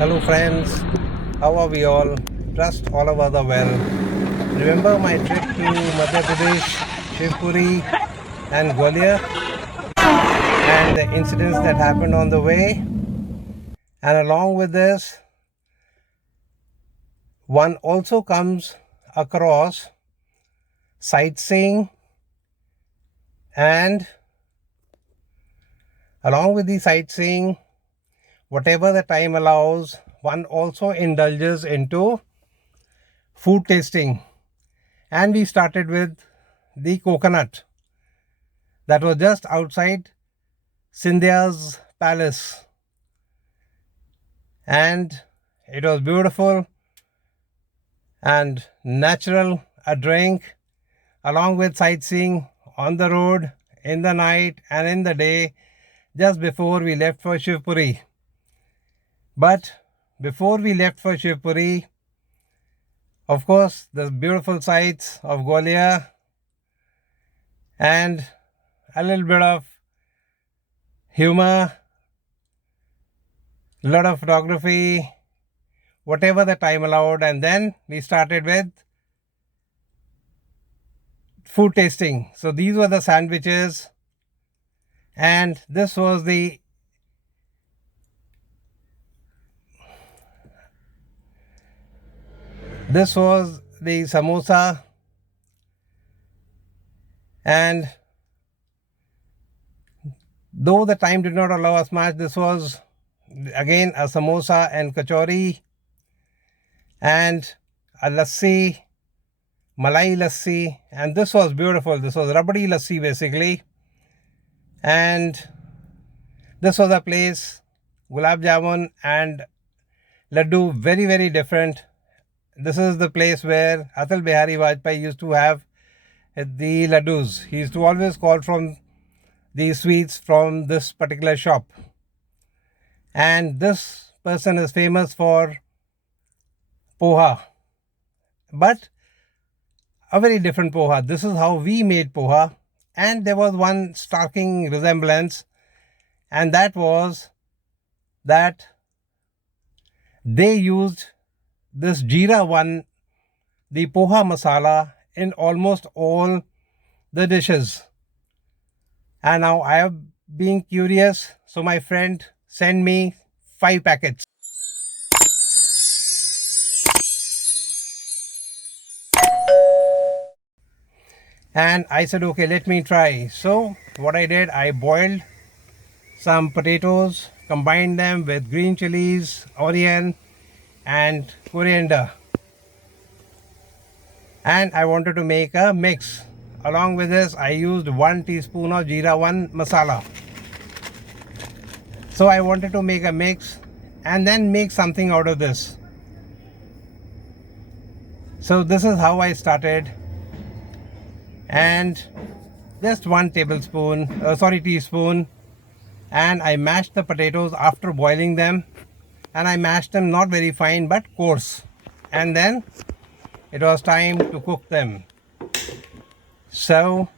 Hello friends, how are we all? Trust all of us are well. Remember my trip to Madhya Pradesh, Shivpuri and Gwalior and the incidents that happened on the way? And along with this, one also comes across sightseeing, and along with the sightseeing, whatever the time allows, one also indulges into food tasting. And we started with the coconut that was just outside Scindia's palace, and it was beautiful and natural, a drink along with sightseeing on the road in the night and in the day just before we left for Shivpuri. But before we left for Shivpuri, of course, the beautiful sights of Gwalior and a little bit of humor, a lot of photography, whatever the time allowed, and then we started with food tasting. So these were the sandwiches, and this was the samosa, and though the time did not allow us much, this was again a samosa and kachori and a lassi, malai lassi, and this was beautiful. This was rabdi lassi basically, and this was a place, gulab jamun and laddu, very very different. This is the place where Atal Bihari Vajpayee used to have the laddus. He used to always call from the sweets from this particular shop, and this person is famous for poha, but a very different poha. This is how we made poha, and there was one striking resemblance, and that was that they used this Jeeravan, the poha masala, in almost all the dishes. And now I have been curious, so my friend sent me 5 packets. And I said, okay, let me try. So what I did, I boiled some potatoes, combined them with green chilies, onion and coriander. And I wanted to make a mix. Along with this, I used 1 teaspoon of Jeeravan Masala. So I wanted to make a mix and then make something out of this. So this is how I started. And just 1 teaspoon, and I mashed the potatoes after boiling them, and I mashed them not very fine but coarse, and then it was time to cook them. So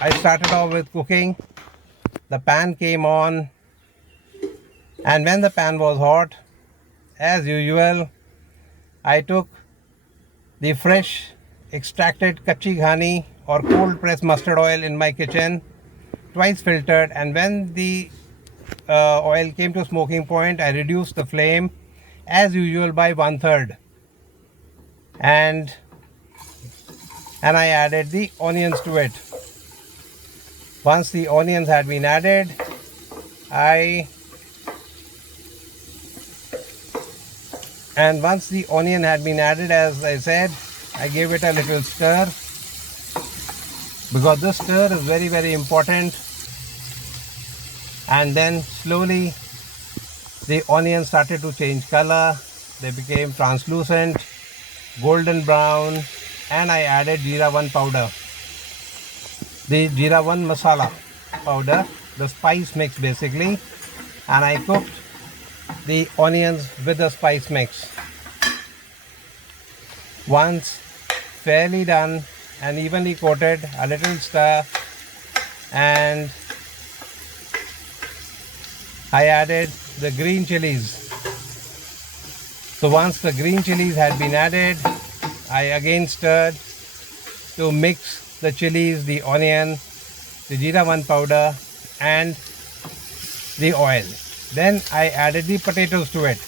I started off with cooking. The pan came on, and when the pan was hot, as usual, I took the fresh extracted kachi ghani or cold pressed mustard oil in my kitchen, twice filtered, and when the oil came to smoking point, I reduced the flame as usual by 1/3, and I added the onions to it. Once the onions had been added, once the onion had been added, as I said, I gave it a little stir, because this stir is very very important. And then slowly the onions started to change color. They became translucent, golden brown, and I added Jeeravan powder, the Jeeravan Masala powder, the spice mix basically, and I cooked the onions with the spice mix. Once fairly done and evenly coated, a little stir, and I added the green chilies. So once the green chilies had been added, I again stirred to mix the chilies, the onion, the Jeeravan powder and the oil. Then I added the potatoes to it.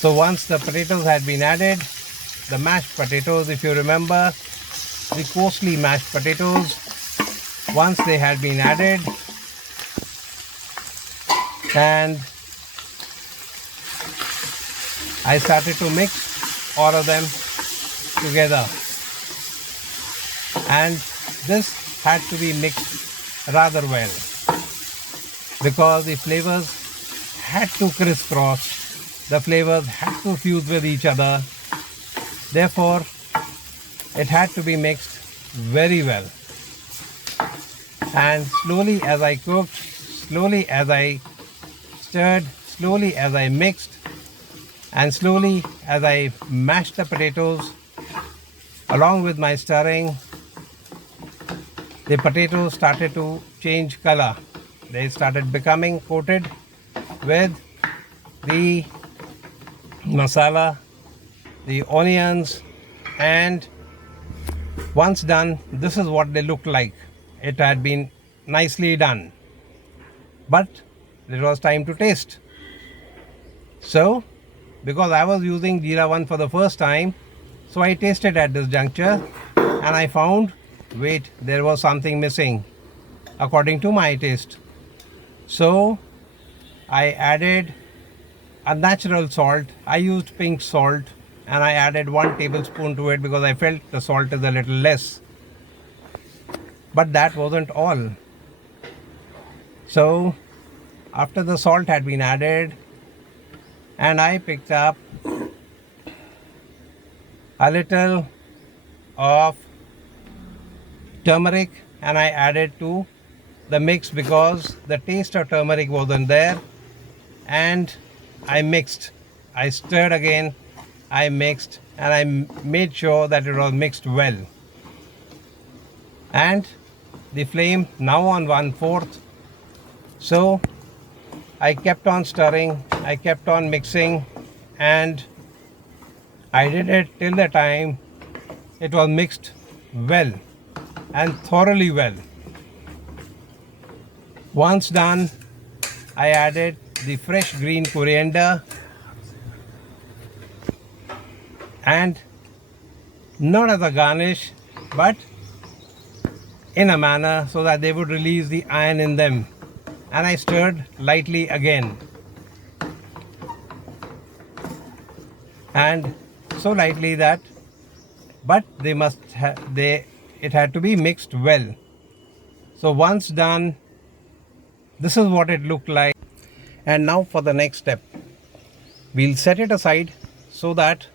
So once the potatoes had been added, the mashed potatoes, if you remember, the coarsely mashed potatoes, once they had been added, and I started to mix all of them together, and this had to be mixed rather well because the flavors had to crisscross, the flavors had to fuse with each other. Therefore, it had to be mixed very well. And slowly as I cooked, slowly as I stirred, slowly as I mixed, and slowly as I mashed the potatoes along with my stirring, the potatoes started to change color. They started becoming coated with the masala, the onions, and once done, this is what they looked like. It had been nicely done, but it was time to taste. So because I was using Jeeravan for the first time, so I tasted at this juncture and I found, wait, there was something missing according to my taste. So I added a natural salt. I used pink salt and I added 1 tablespoon to it because I felt the salt is a little less. But that wasn't all. So after the salt had been added, and I picked up a little of turmeric and I added to the mix because the taste of turmeric wasn't there, and I mixed. I stirred again, I mixed, and I made sure that it was mixed well. And the flame now on 1/4. So I kept on stirring, I kept on mixing, and I did it till the time it was mixed well and thoroughly well. Once done, I added the fresh green coriander, and not as a garnish but in a manner so that they would release the iron in them, and I stirred lightly again, and so lightly that, but they must it had to be mixed well. So once done, this is what it looked like. And now for the next step, we'll set it aside so that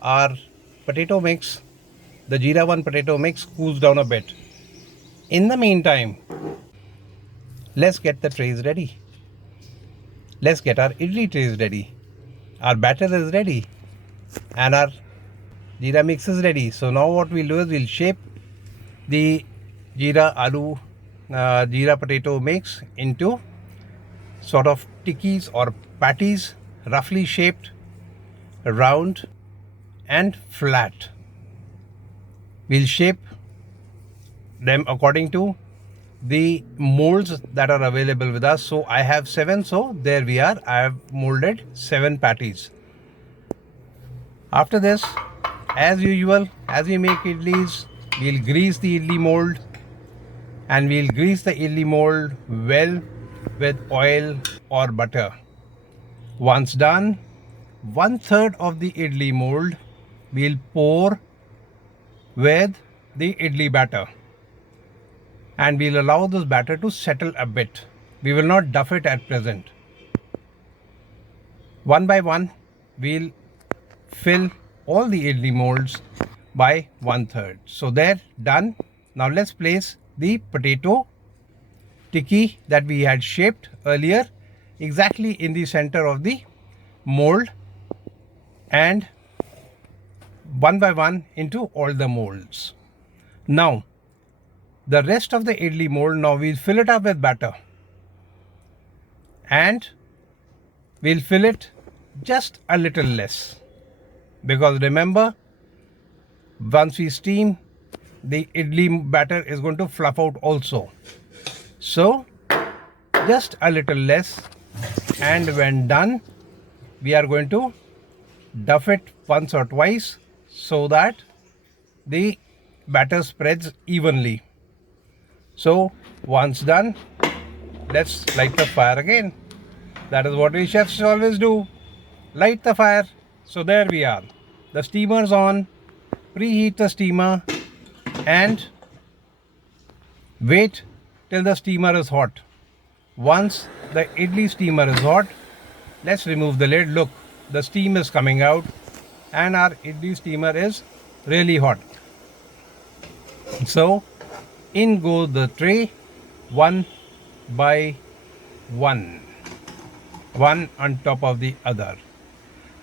our potato mix, the Jeeravan potato mix, cools down a bit. In the meantime, let's get the trays ready. Let's get our idli trays ready. Our batter is ready and our jeera mix is ready. So now what we'll do is we'll shape the jeera potato mix into sort of tikkis or patties, roughly shaped, round and flat. We'll shape them according to the molds that are available with us. So I have 7, so there we are. I have molded 7 patties. After this, as usual, as we make idlis, we'll grease the idli mold, and we'll grease the idli mold well with oil or butter. Once done, 1/3 of the idli mold we'll pour with the idli batter, and we'll allow this batter to settle a bit. We will not duff it at present. One by one, we'll fill all the idli molds by 1/3. So they're done. Now let's place the potato tikki that we had shaped earlier exactly in the center of the mold, and one by one into all the molds. Now the rest of the idli mold, now we'll fill it up with batter, and we'll fill it just a little less, because remember, once we steam, the idli batter is going to fluff out also. So just a little less, and when done, we are going to duff it once or twice so that the batter spreads evenly. So once done, let's light the fire again. That is what we chefs always do. Light the fire. So there we are. The steamer's on. Preheat the steamer and wait till the steamer is hot. Once the idli steamer is hot, let's remove the lid. Look, the steam is coming out and our idli steamer is really hot. So in goes the tray, one by one on top of the other.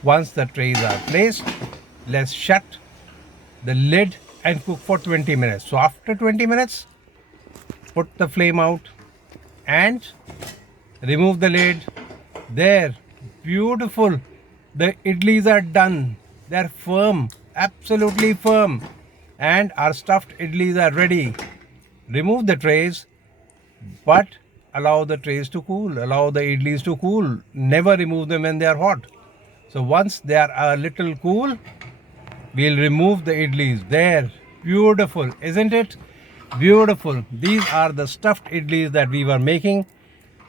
Once the trays are placed, let's shut the lid and cook for 20 minutes. So after 20 minutes, put the flame out and remove the lid. There, beautiful. The idlis are done. They're firm, absolutely firm. And our stuffed idlis are ready. Remove the trays, but allow the trays to cool. Allow the idlis to cool. Never remove them when they are hot. So once they are a little cool, we'll remove the idlis. There, beautiful, isn't it? Beautiful. These are the stuffed idlis that we were making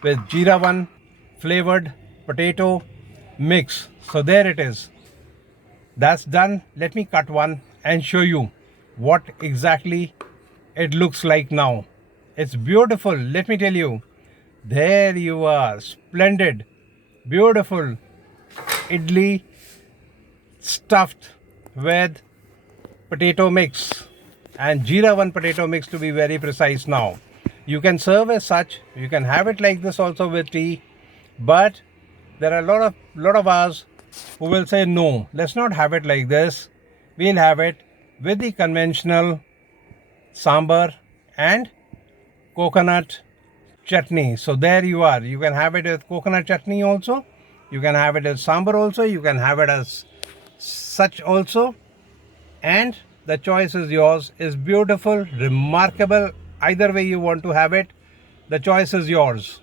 with Jeeravan flavored potato mix. So there it is. That's done. Let me cut one and show you what exactly it looks like now. It's beautiful, let me tell you. There you are, splendid, beautiful idli stuffed with potato mix and Jeeravan potato mix, to be very precise. Now you can serve as such, you can have it like this also with tea, but there are a lot of us who will say no, let's not have it like this. We'll have it with the conventional sambar and coconut chutney. So there you are. You can have it with coconut chutney also. You can have it as sambar also. You can have it as such also. And the choice is yours. It's beautiful, remarkable. Either way you want to have it, the choice is yours.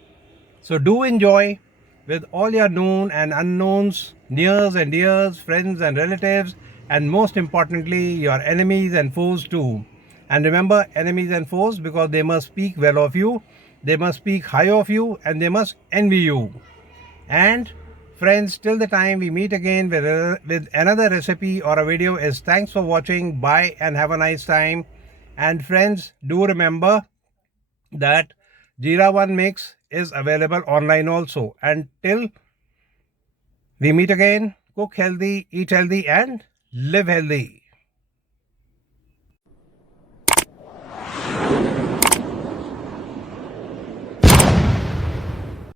So do enjoy with all your known and unknowns, nears and dears, friends and relatives, and most importantly, your enemies and foes too. And remember, enemies and foes, because they must speak well of you, they must speak high of you, and they must envy you. And friends, till the time we meet again with another recipe or a video, is thanks for watching. Bye and have a nice time. And friends, do remember that Jeeravan mix is available online also. And till we meet again, cook healthy, eat healthy, and live healthy.